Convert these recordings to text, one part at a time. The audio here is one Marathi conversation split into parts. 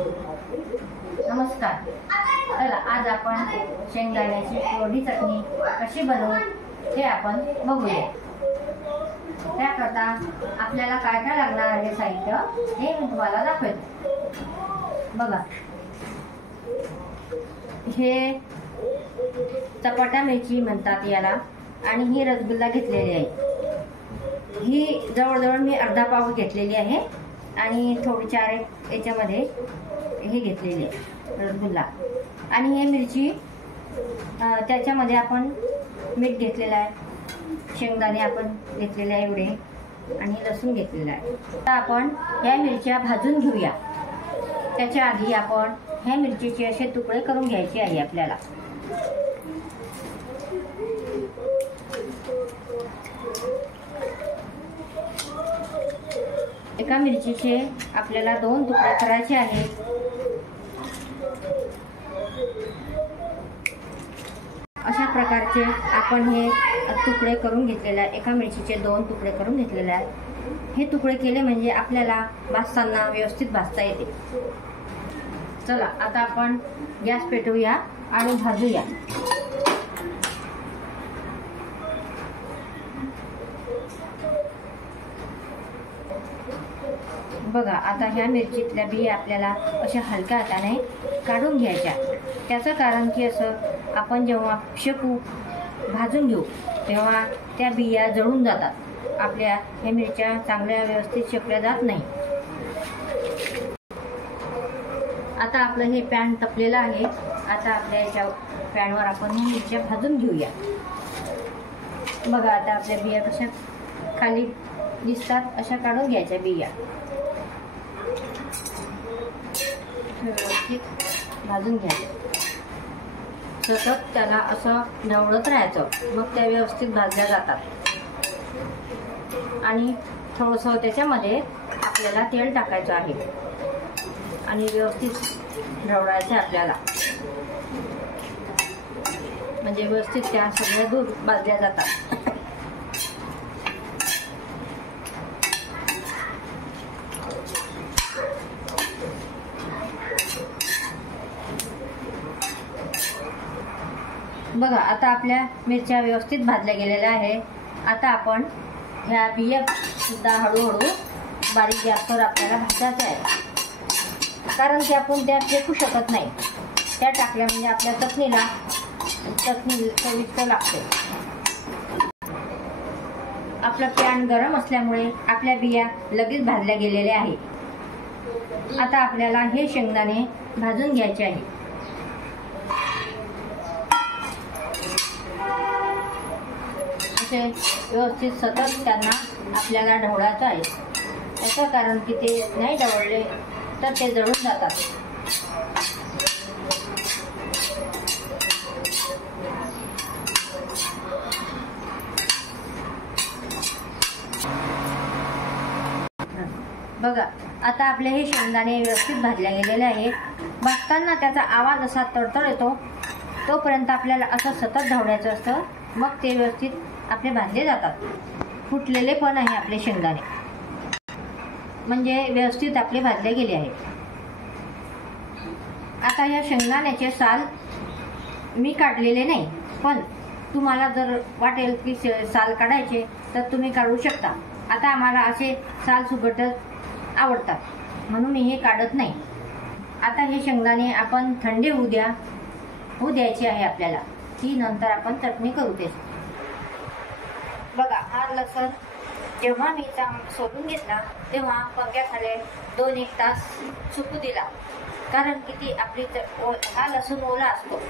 नमस्कार. चला आज आपण शेंगदाण्याची कोरडी चटणी कशी बनवू हे आपण बघूया. त्याकरता आपल्याला काय काय लागणार आहे साहित्य हे मी तुम्हाला दाखवते. बघा, हे चपाटा मिरची म्हणतात याला, आणि ही रसगुल्ला घेतलेली आहे. ही जवळजवळ मी अर्धा पाव घेतलेली आहे आणि थोडी 4 याच्यामध्ये हे घेतलेली आहे रसगुल्ला. आणि हे मिरची त्याच्यामध्ये आपण मीठ घेतलेलं आहे, शेंगदाणे आपण घेतलेले आहे एवढे, आणि लसूण घेतलेला आहे. आता आपण ह्या मिरच्या भाजून घेऊया. त्याच्या आधी आपण ह्या मिरचीचे असे तुकडे करून घ्यायचे आहे आपल्याला. एका मिरचीचे आपल्याला 2 तुकडे करायचे आहेत. अशा प्रकारचे आपण हे तुकडे करून घेतलेले आहे. एका मिरचीचे 2 तुकडे करून घेतलेले आहेत. हे तुकडे केले म्हणजे आपल्याला भाजताना व्यवस्थित भाजता येते. चला आता आपण गॅस पेटवूया आणि भाजूया. बघा, आता ह्या मिरचीतल्या बिया आपल्याला अशा हलक्या हाताने काढून घ्यायच्या. त्याचं कारण की असं आपण जेव्हा शेकू भाजून घेऊ तेव्हा त्या बिया जळून जातात. आपल्या ह्या मिरच्या चांगल्या व्यवस्थित शेकल्या जात नाही. आता आपलं हे पॅन तपलेलं आहे. आता आपल्या याच्या पॅनवर आपण ह्या मिरच्या भाजून घेऊया. बघा, आता आपल्या बिया कशा खाली दिसतात अशा काढून घ्यायच्या बिया. व्यवस्थित भाजून घ्यायचं. सतत त्याला असं ढवळत राहायचं, मग त्या व्यवस्थित भाजल्या जातात. आणि थोडंसं त्याच्यामध्ये आपल्याला तेल टाकायचं आहे आणि व्यवस्थित ढवळायचं आपल्याला, म्हणजे व्यवस्थित त्या सगळ्या दूर भाजल्या जातात. बघा, आता आपल्या मिरच्या व्यवस्थित भाजल्या गेलेल्या आहे. आता आपण ह्या बिया सुद्धा हळूहळू बारीक गॅसवर आपल्याला भाजायच्या आहे, कारण की आपण त्या फेकू शकत नाही. त्या टाकल्या म्हणजे आपल्या चटणी चविष्ट लागते. आपलं पॅन गरम असल्यामुळे आपल्या बिया लगेच भाजल्या गेलेल्या आहे. आता आपल्याला हे शेंगदाणे भाजून घ्यायचे आहे. व्यवस्थित सतत त्यांना आपल्याला ढवळायचं आहे. याचं कारण की ते नाही ढवळले तर ते जळून जातात. बघा, आता आपले हे शेंगदाणे व्यवस्थित भाजले गेलेले आहे. भाजताना त्याचा आवाज असा तडतड येतो, तोपर्यंत आपल्याला असं सतत ढवळायचं असतं. मग ते व्यवस्थित आपले भाजले जातात. फुटलेले पण आहे आपले शेंगदाणे, म्हणजे व्यवस्थित आपले भाजले गेले आहेत. आता या शेंगदाण्याचे साल मी काढलेले नाही, पण तुम्हाला जर वाटेल की साल काढायचे तर तुम्ही काढू शकता. आता आम्हाला असे साल सुगटच आवडतात म्हणून मी हे काढत नाही. आता हे शेंगदाणे आपण थंडी होऊ द्यायचे आहे आपल्याला, की नंतर आपण चटणी करू त्याची. बघा, हा लसूण जेव्हा मी सोलून घेतला तेव्हा पंख्याखाली 2-1 तास सुकू दिला, कारण की ती आपली हा लसूण ओला असतो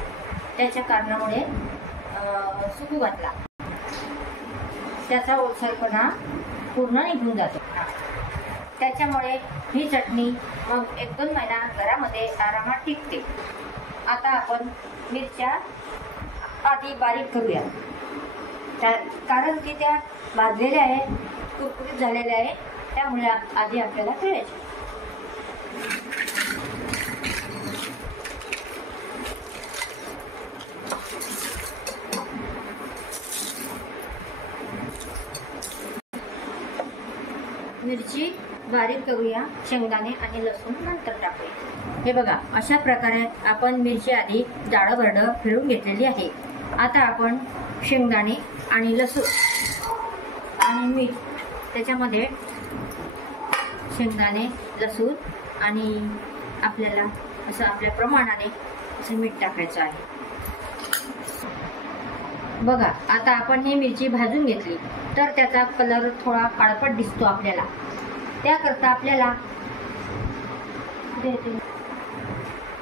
त्याच्या कारणामुळे सुकू घातला. त्याचा ओलसरपणा पूर्ण निघून जातो. त्याच्यामुळे ही चटणी मग 1-2 महिना घरामध्ये आरामात टिकते. आता आपण मिरच्या आधी बारीक करूया, कारण की त्या भाजलेल्या आहे, कुरकुरीत झालेल्या आहे, त्यामुळे आधी आपल्याला करायचे. मिरची बारीक करूया, शेंगदाणे आणि लसूण नंतर टाकूया. हे बघा, अशा प्रकारे आपण मिरची आधी जाडं-भरडं फिरवून घेतलेली आहे. आता आपण शेंगदाणे आणि लसूण आणि मीठ, त्याच्यामध्ये शेंगदाणे, लसूण आणि आपल्याला असं आपल्या प्रमाणाने असं मीठ टाकायचं आहे. बघा, आता आपण ही मिरची भाजून घेतली तर त्याचा कलर थोडा काळपट दिसतो आपल्याला. त्याकरता आपल्याला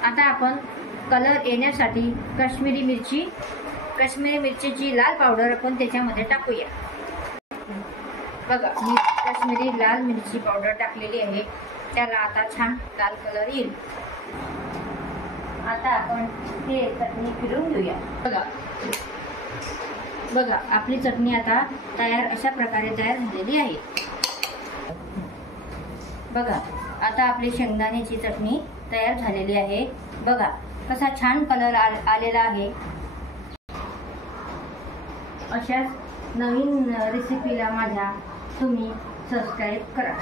आता आपण कलर येण्यासाठी काश्मीरी मिरचीची लाल पावडर आपण त्याच्यामध्ये टाकूया. बघा, मी काश्मीरी लाल मिरची पावडर टाकलेली आहे. त्याला आता छान लाल कलर येईल. आता आपण हे चटणी फिरवून घेऊया. बघा, आपली चटणी आता अशा प्रकारे तयार झालेली आहे. बघा, आता आपली शेंगदाण्याची चटणी तयार झालेली आहे. बघा कसा छान कलर आलेला आहे. अशाच नवीन रेसिपीला माझ्या तुम्ही सबस्क्राईब करा.